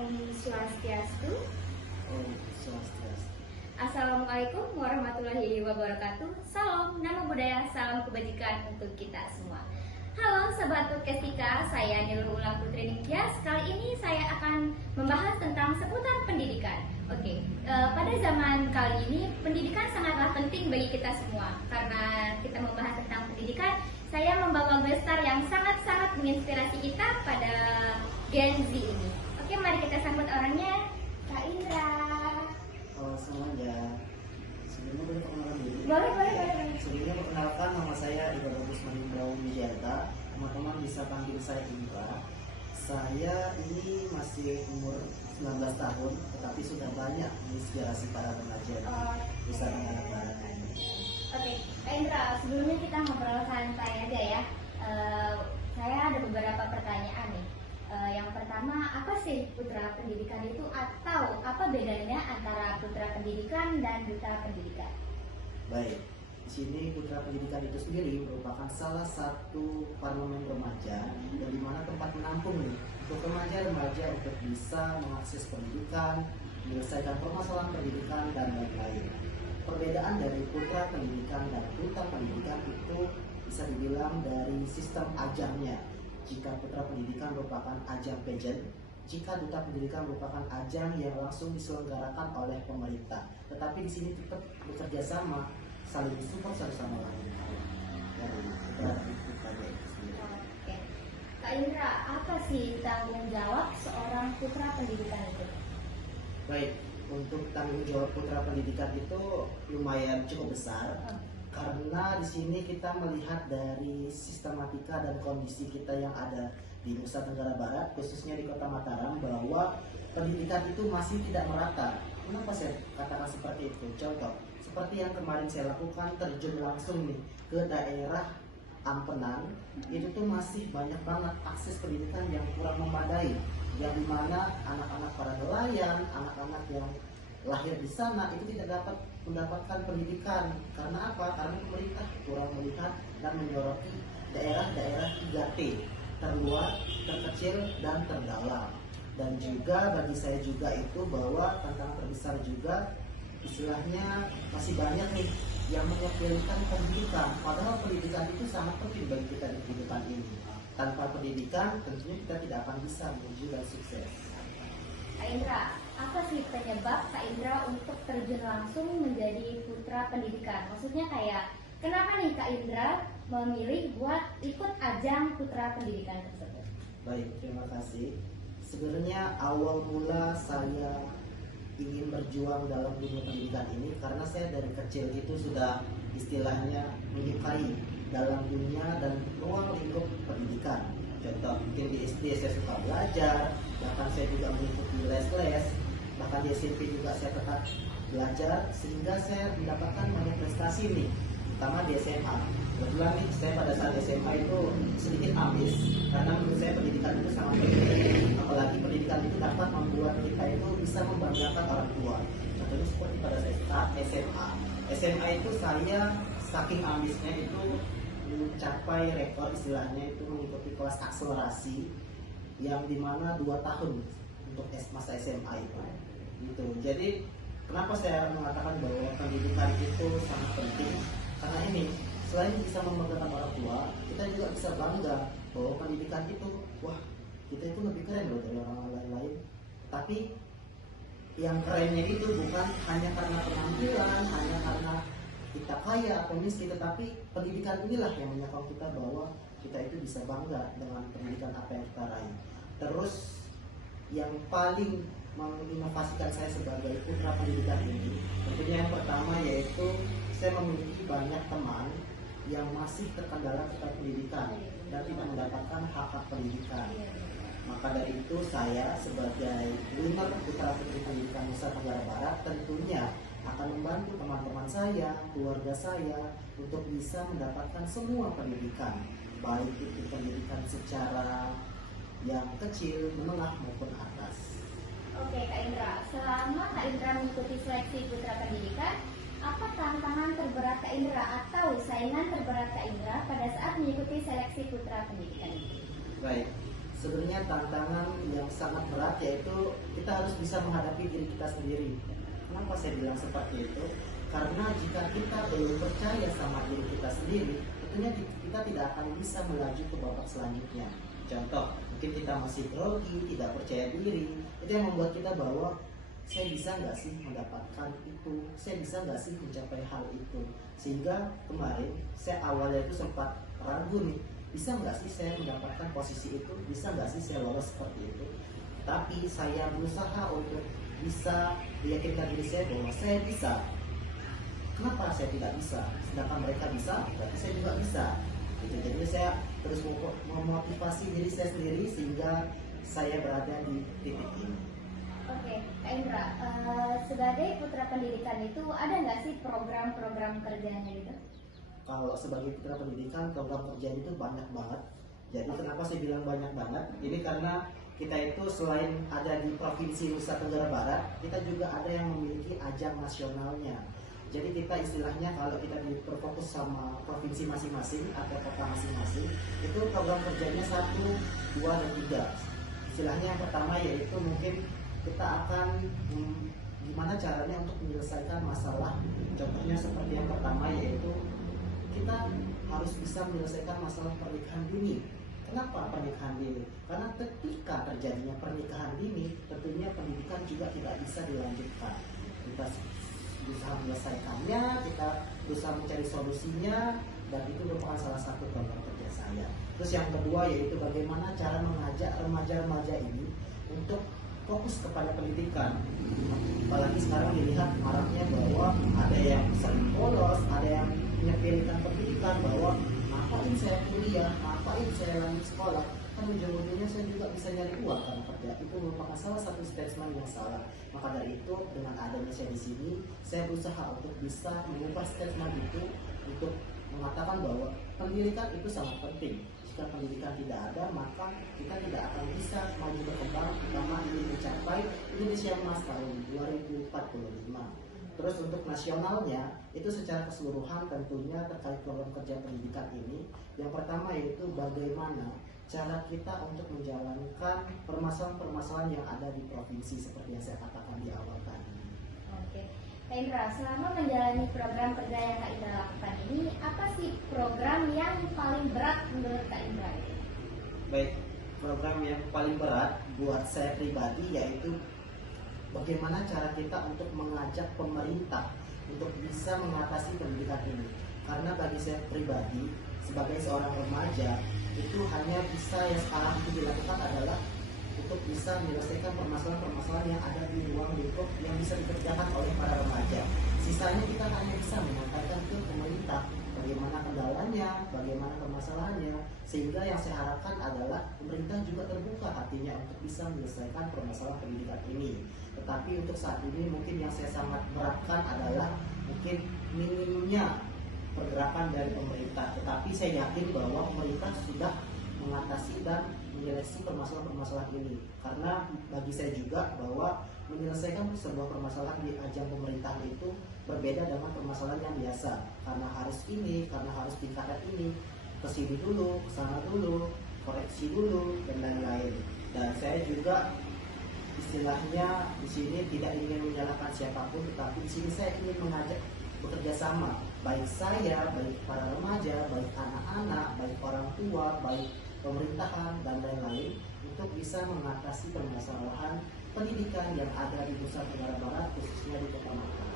Om Swastiastu. Om Swastiastu. Assalamualaikum warahmatullahi wabarakatuh. Salam nama budaya, salam kebajikan untuk kita semua. Halo Sobat Podcast Tika, saya Nurul Ulang Putri Nikyas. Kali ini saya akan membahas tentang seputar pendidikan. Pada zaman kali ini pendidikan sangatlah penting bagi kita semua. Karena kita membahas tentang pendidikan, saya membawa gestar yang sangat-sangat menginspirasi kita pada Gen Z ini. Oke, mari kita sambut orangnya, Kak Indra. Halo semuanya. Sebelumnya boleh perkenalan dulu? Boleh. Sebelumnya perkenalkan, nama saya Iba Bagus Manimbrau Wijayanto. Teman-teman bisa panggil saya Indra. Saya ini masih umur 19 tahun, tetapi sudah banyak menginspirasi para remaja di Nusa Tenggara Barat ini. Oke, Kak Indra, sebelumnya kita ngobrol santai aja ya. Saya ada beberapa pertanyaan nih. Yang pertama, apa sih putra pendidikan itu, atau apa bedanya antara putra pendidikan dan duta pendidikan? Baik, di sini putra pendidikan itu sendiri merupakan salah satu parlemen remaja dari mana tempat menampung nih untuk remaja-remaja untuk bisa mengakses pendidikan, menyelesaikan permasalahan pendidikan dan lain-lain. Perbedaan dari putra pendidikan dan duta pendidikan itu bisa dibilang dari sistem ajarnya. Jika putra pendidikan merupakan ajang pageant, jika duta pendidikan merupakan ajang yang langsung diselenggarakan oleh pemerintah. Tetapi di sini tetap bekerja sama, saling support satu sama lain dari putra pendidikan itu sendiri. Oke, Kak Indra, apa sih tanggung jawab seorang putra pendidikan itu? Baik, untuk tanggung jawab putra pendidikan itu lumayan cukup besar. Karena di sini kita melihat dari sistematika dan kondisi kita yang ada di Nusa Tenggara Barat, khususnya di Kota Mataram, bahwa pendidikan itu masih tidak merata. Kenapa saya katakan seperti itu? Contoh, seperti yang kemarin saya lakukan, terjun langsung nih ke daerah Ampenan, itu tuh masih banyak banget akses pendidikan yang kurang memadai, yang dimana anak-anak para nelayan, anak-anak yang lahir di sana itu tidak dapat mendapatkan pendidikan. Karena apa? Karena pemerintah kurang melihat dan menyoroti daerah-daerah 3T, terluar, terkecil, dan terdalam. Dan juga bagi saya juga itu bahwa tantangan terbesar juga istilahnya masih banyak nih yang menyepelekan pendidikan, padahal pendidikan itu sangat penting bagi kita di kehidupan ini. Tanpa pendidikan tentunya kita tidak akan bisa menuju dan sukses. Kak Indra, apa sih penyebab Kak Indra untuk terjun langsung menjadi putra pendidikan? Maksudnya kayak, kenapa nih Kak Indra memilih buat ikut ajang putra pendidikan tersebut? Baik, terima kasih. Sebenarnya awal mula saya ingin berjuang dalam dunia pendidikan ini karena saya dari kecil itu sudah istilahnya menyukai dalam dunia dan ruang lingkup pendidikan. Contoh, mungkin di SD saya suka belajar, bahkan saya juga mengikuti les-les, bahkan di SMP juga saya tetap belajar, sehingga saya mendapatkan banyak prestasi nih, terutama di SMA. Kebetulan nih, saya pada saat SMA itu sedikit ambis, karena menurut saya pendidikan itu sangat penting, apalagi pendidikan itu dapat membuat kita itu bisa membanggakan orang tua. Contohnya seperti pada saat SMA. SMA itu saya saking ambisnya itu mencapai rekor istilahnya itu mengikuti kelas akselerasi yang dimana 2 tahun untuk masa SMA itu gitu. Jadi kenapa saya mengatakan bahwa pendidikan itu sangat penting, karena ini selain bisa membanggakan orang tua, kita juga bisa bangga bahwa pendidikan itu, wah, kita itu lebih keren loh dari orang lain. Tapi yang kerennya itu bukan hanya karena penampilan, hanya karena kita kaya atau miskin, tetapi pendidikan inilah yang menyokong kita bahwa kita itu bisa bangga dengan pendidikan apa yang kita raih. Terus yang paling menginovasikan saya sebagai putra pendidikan ini, tentunya yang pertama yaitu saya memiliki banyak teman yang masih terkendala terkait pendidikan dan tidak mendapatkan hak pendidikan. Maka dari itu saya sebagai winner putra putri pendidikan Nusa Tenggara Barat tentunya akan membantu teman-teman saya, keluarga saya untuk bisa mendapatkan semua pendidikan, baik itu pendidikan secara yang kecil, menengah maupun atas. Oke Kak Indra, selama Kak Indra mengikuti seleksi putra pendidikan, apa tantangan terberat Kak Indra atau saingan terberat Kak Indra pada saat mengikuti seleksi putra pendidikan itu? Baik, sebenarnya tantangan yang sangat berat, yaitu kita harus bisa menghadapi diri kita sendiri. Kenapa saya bilang seperti itu? Karena jika kita belum percaya sama diri kita sendiri, tentunya kita tidak akan bisa melaju ke babak selanjutnya. Contoh, mungkin kita masih grogi, tidak percaya diri, itu yang membuat kita bahwa saya bisa nggak sih mendapatkan itu, saya bisa nggak sih mencapai hal itu. Sehingga kemarin saya awalnya itu sempat ragu nih, bisa nggak sih saya mendapatkan posisi itu, bisa nggak sih saya lolos seperti itu. Tapi saya berusaha untuk bisa meyakinkan diri saya bahwa saya bisa. Kenapa saya tidak bisa? Sedangkan mereka bisa, berarti saya juga bisa. Gitu. Jadi saya terus memotivasi diri saya sendiri sehingga saya berada di titik ini. Oke, Kak Indra, sebagai putra pendidikan itu ada nggak sih program-program kerjanya gitu? Kalau sebagai putra pendidikan, program kerja itu banyak banget. Jadi kenapa saya bilang banyak banget? Ini karena kita itu selain ada di Provinsi Nusa Tenggara Barat, kita juga ada yang memiliki ajang nasionalnya. Jadi kita istilahnya kalau kita berfokus sama provinsi masing-masing atau kota masing-masing, itu program kerjanya 1, 2, dan 3. Istilahnya yang pertama yaitu mungkin kita akan gimana caranya untuk menyelesaikan masalah. Contohnya seperti yang pertama yaitu kita harus bisa menyelesaikan masalah pernikahan dini. Kenapa pernikahan dini? Karena ketika terjadinya pernikahan dini, tentunya pendidikan juga tidak bisa dilanjutkan. Kita berusaha menyelesaikannya, kita berusaha mencari solusinya, dan itu merupakan salah satu program kerja saya. Terus yang kedua yaitu bagaimana cara mengajak remaja-remaja ini untuk fokus kepada pendidikan. Apalagi sekarang dilihat maraknya bahwa ada yang sering bolos, ada yang menyepelekan pendidikan, bahwa ngapain saya kuliah, ngapain saya lanjut sekolah, kan ujung-ujungnya saya juga bisa nyari uang karena kerja. Itu merupakan salah satu statement yang salah. Maka dari itu dengan adanya saya di sini, saya berusaha untuk bisa mengubah statement itu untuk mengatakan bahwa pendidikan itu sangat penting. Jika pendidikan tidak ada, maka kita tidak akan bisa maju berkembang, terutama ingin mencapai Indonesia Emas tahun 2045. Terus untuk nasionalnya, itu secara keseluruhan tentunya terkait program kerja pendidikan ini. Yang pertama yaitu bagaimana cara kita untuk menjalankan permasalahan-permasalahan yang ada di provinsi seperti yang saya katakan di awal tadi. Oke, Kak Indra, selama menjalani program kerja yang Kak Indra lakukan ini, apa sih program yang paling berat menurut Kak Indra? Baik, program yang paling berat buat saya pribadi yaitu bagaimana cara kita untuk mengajak pemerintah untuk bisa mengatasi pendidikan ini. Karena bagi saya pribadi, sebagai seorang remaja, itu hanya bisa yang sekarang itu dilakukan adalah untuk bisa menyelesaikan permasalahan-permasalahan yang ada di ruang lingkup yang bisa dikerjakan oleh para remaja. Sisanya kita hanya bisa menyampaikan ke pemerintah bagaimana kendalanya, bagaimana permasalahannya, sehingga yang saya harapkan adalah pemerintah juga terbuka hatinya untuk bisa menyelesaikan permasalahan pendidikan ini. Tetapi untuk saat ini mungkin yang saya sangat beratkan adalah mungkin minimnya pergerakan dari pemerintah. Tetapi saya yakin bahwa pemerintah sudah mengatasi dan menyelesaikan permasalahan-permasalahan ini. Karena bagi saya juga bahwa menyelesaikan sebuah permasalahan di ajang pemerintah itu berbeda dengan permasalahan yang biasa. Karena harus ini, karena harus tingkatan ini, kesini dulu, kesana dulu, koreksi dulu, dan lain-lain. Dan saya juga istilahnya di sini tidak ingin menyalahkan siapapun, tetapi di sini saya ingin mengajak bekerja sama, baik saya, baik para remaja, baik anak-anak, baik orang tua, baik pemerintahan dan lain-lain untuk bisa mengatasi permasalahan pendidikan yang ada di Nusa Tenggara Barat, khususnya di Kota Makassar.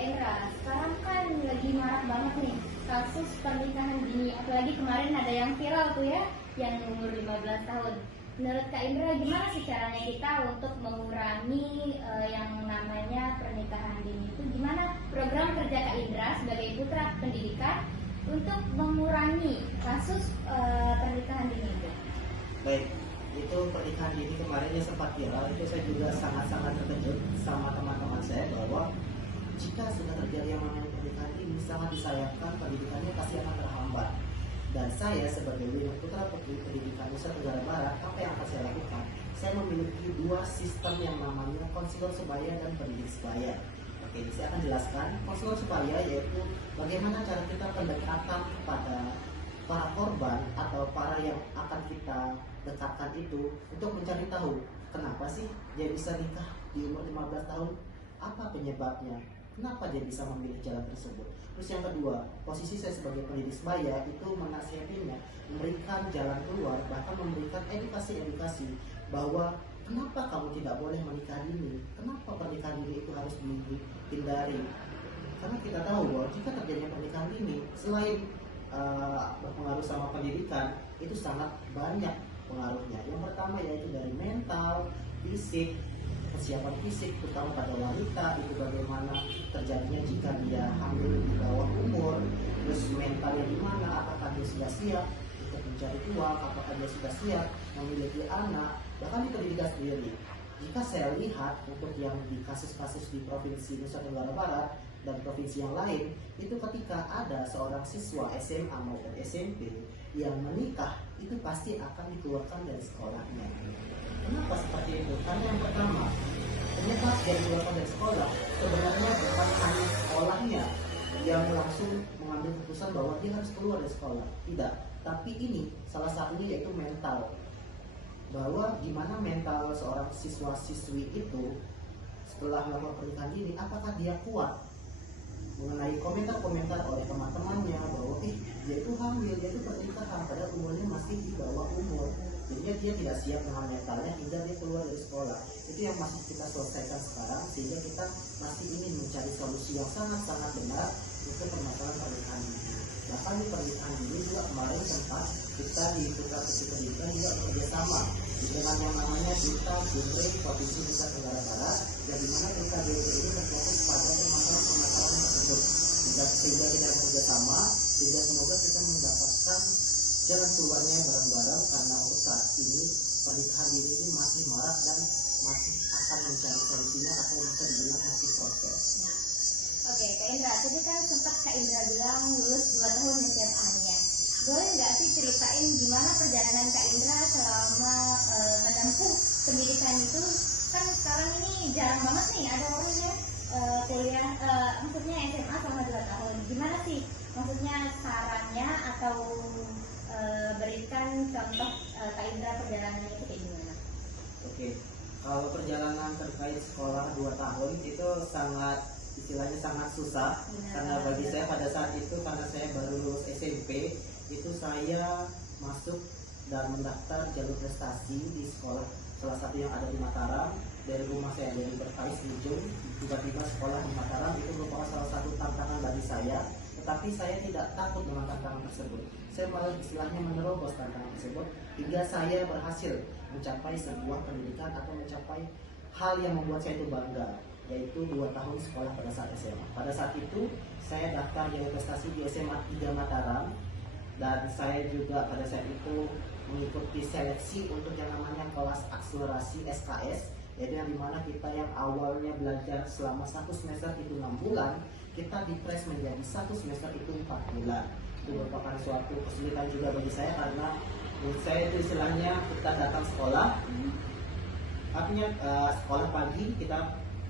Indra, sekarang kan lagi marak banget nih kasus pernikahan dini, apalagi kemarin ada yang viral tuh ya, yang umur 15 tahun. Menurut Kak Indra, gimana sih caranya kita untuk mengurangi yang namanya pernikahan dini itu? Gimana program kerja Kak Indra sebagai putra pendidikan untuk mengurangi kasus pernikahan dini itu? Baik, itu pernikahan dini kemarin yang sempat viral, itu saya juga sangat-sangat terkejut sama teman-teman saya bahwa jika sudah terjadi yang namanya pernikahan dini, sangat disayangkan pendidikannya pasti akan terhambat. Dan saya sebagai putra pendidikan Nusa Tenggara Barat, apa yang akan saya lakukan? Saya memiliki dua sistem yang namanya konselor sebaya dan pendidik sebaya. Oke, saya akan jelaskan. Konselor sebaya yaitu bagaimana cara kita pendekatan kepada para korban atau para yang akan kita dekatkan itu untuk mencari tahu kenapa sih dia bisa nikah di umur 15 tahun, apa penyebabnya, kenapa dia bisa memilih jalan tersebut. Terus yang kedua, posisi saya sebagai pendidik sebaya itu menasihatinya, memberikan jalan keluar, bahkan memberikan edukasi-edukasi bahwa kenapa kamu tidak boleh menikah dini, kenapa pernikahan dini itu harus dihindari. Karena kita tahu bahwa jika terjadinya pernikahan dini, selain berpengaruh sama pendidikan, itu sangat banyak pengaruhnya. Yang pertama yaitu dari mental, fisik, persiapan fisik terutama pada wanita, itu bagaimana terjadinya jika dia hamil di bawah umur, terus mentalnya di mana, apakah dia sudah siap untuk mencari uang, apakah dia sudah siap memiliki anak, bahkan di pendidikan sendiri. Jika saya lihat untuk yang di kasus-kasus di Provinsi Nusa Tenggara Barat dan provinsi yang lain, itu ketika ada seorang siswa SMA maupun SMP yang menikah, itu pasti akan dikeluarkan dari sekolahnya. Kenapa seperti itu? Karena yang pertama, penyebab dia dikeluarkan dari sekolah sebenarnya bukan hanya sekolahnya yang langsung mengambil keputusan bahwa dia harus keluar dari sekolah. Tidak, tapi ini salah satunya yaitu mental. Bahwa gimana mental seorang siswa-siswi itu setelah melakukan pernikahan dini, apakah dia kuat mengenai komentar-komentar oleh teman-temannya bahwa dia itu hamil, dia itu pernikahan padahal umurnya masih di bawah umur. Jadinya dia tidak siap dengan mentalnya hingga dia keluar dari sekolah. Itu yang masih kita selesaikan sekarang, sehingga kita masih ingin mencari solusi yang sangat-sangat benar untuk permasalahan pernikahan dini. Bahkan di pernikahan dini juga kemarin sempat kita di Putra Putri Pendidikan juga bekerjasama dengan yang namanya Duta Genre Provinsi Nusa Tenggara Barat, yang dimana Duta Genre ini berfokus pada permasalahan tersebut. Sehingga kita bekerjasama, sehingga semoga kita mendapatkan jalan keluarnya bareng-bareng, karena untuk saat ini pernikahan dini ini masih marak dan masih akan mencari solusinya atau bisa dibilang masih proses. Oke, Kak Indra, tadi kan sempat Kak Indra bilang lulus 2 tahun SMA-nya. Boleh nggak sih ceritain gimana perjalanan Kak Indra selama menempuh pendidikan itu? Kan sekarang ini jarang banget nih ada orang yang kuliah, maksudnya SMA selama 2 tahun. Gimana sih? Maksudnya sarannya atau berikan contoh Kak Indra perjalanannya itu kayak gimana? Oke, kalau perjalanan terkait sekolah 2 tahun itu sangat, istilahnya sangat susah. Karena bagi saya pada saat itu, karena saya baru lulus SMP, itu saya masuk dan mendaftar jalur prestasi di sekolah salah satu yang ada di Mataram. Dari rumah saya dari Bertais Ujung, tiba-tiba sekolah di Mataram itu merupakan salah satu tantangan bagi saya. Tetapi saya tidak takut dengan tantangan tersebut. Saya malah istilahnya menerobos tantangan tersebut hingga saya berhasil mencapai sebuah pendidikan atau mencapai hal yang membuat saya itu bangga, yaitu 2 tahun sekolah pada saat SMA. Pada saat itu saya daftar jalur prestasi di SMA 3 Mataram, dan saya juga pada saat itu mengikuti seleksi untuk yang namanya kelas akselerasi SKS, yaitu yang dimana kita yang awalnya belajar selama 1 semester itu 6 bulan, kita dipres menjadi 1 semester itu 4 bulan. Itu merupakan suatu kesulitan juga bagi saya, karena menurut saya itu istilahnya kita datang sekolah, artinya sekolah pagi, kita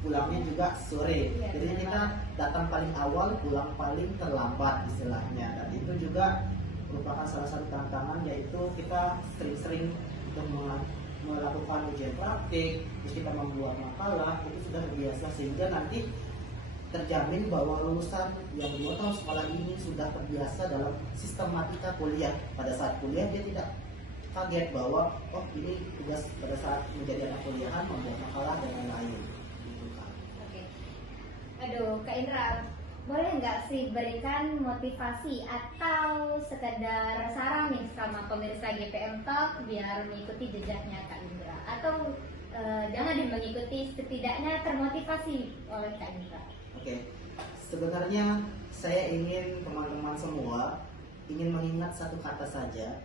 pulangnya juga sore. Jadi kita datang paling awal, pulang paling terlambat istilahnya. Dan itu juga merupakan salah satu tantangan, yaitu kita sering-sering untuk melakukan ujian praktik, terus kita membuat makalah, itu sudah biasa, sehingga nanti terjamin bahwa lulusan yang 2 tahun sekolah ini sudah terbiasa dalam sistematika kuliah. Pada saat kuliah dia tidak kaget bahwa oh ini tugas pada saat menjadi anak kuliahan, membuat makalah dan lain-lain. Oke. Aduh, Kak Indra, boleh nggak sih berikan motivasi atau sekedar saran nih sama pemirsa GPM Talk biar mengikuti jejaknya Kak Indra, atau jangan mengikuti, setidaknya termotivasi oleh Kak Indra? Oke, sebenarnya saya ingin teman-teman semua ingin mengingat satu kata saja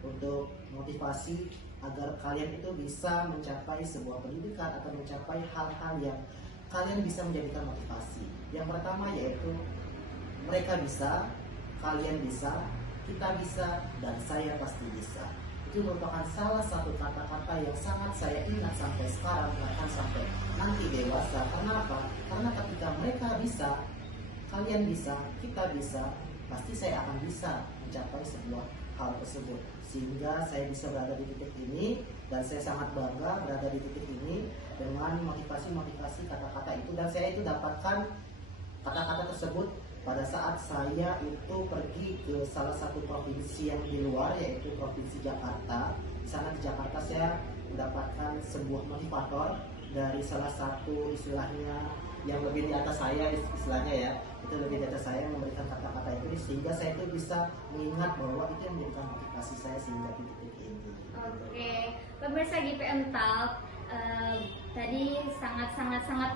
untuk motivasi agar kalian itu bisa mencapai sebuah pendidikan atau mencapai hal-hal yang kalian bisa menjadikan motivasi. Yang pertama yaitu mereka bisa, kalian bisa, kita bisa, dan saya pasti bisa. Itu merupakan salah satu kata-kata yang sangat saya ingat sampai sekarang, bahkan sampai nanti dewasa. Kenapa? Karena ketika mereka bisa, kalian bisa, kita bisa, pasti saya akan bisa mencapai sebuah hal tersebut, sehingga saya bisa berada di titik ini, dan saya sangat bangga berada di titik ini dengan motivasi-motivasi kata-kata itu. Dan saya itu dapatkan kata-kata tersebut pada saat saya itu pergi ke salah satu provinsi yang di luar, yaitu Provinsi Jakarta. Di sana di Jakarta saya mendapatkan sebuah motivator dari salah satu istilahnya yang lebih di atas saya, istilahnya ya, itu lebih di atas saya, memberikan kata-kata itu, sehingga saya itu bisa mengingat bahwa itu yang menjadikan motivasi saya sehingga di titik ini. Oke, pemirsa GPM Talk, tadi sangat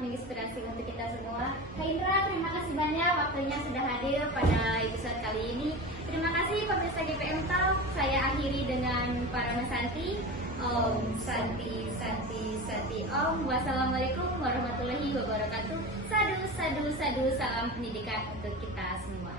menginspirasi untuk kita semua. Kak Indra, terima kasih banyak waktunya sudah hadir pada episode kali ini. Terima kasih pemirsa GPM Talk. Saya akhiri dengan Parana Santi. Om Santi Santi Santi Om. Wassalamualaikum warahmatullahi wabarakatuh. Sadu sadu sadu, salam pendidikan untuk kita semua.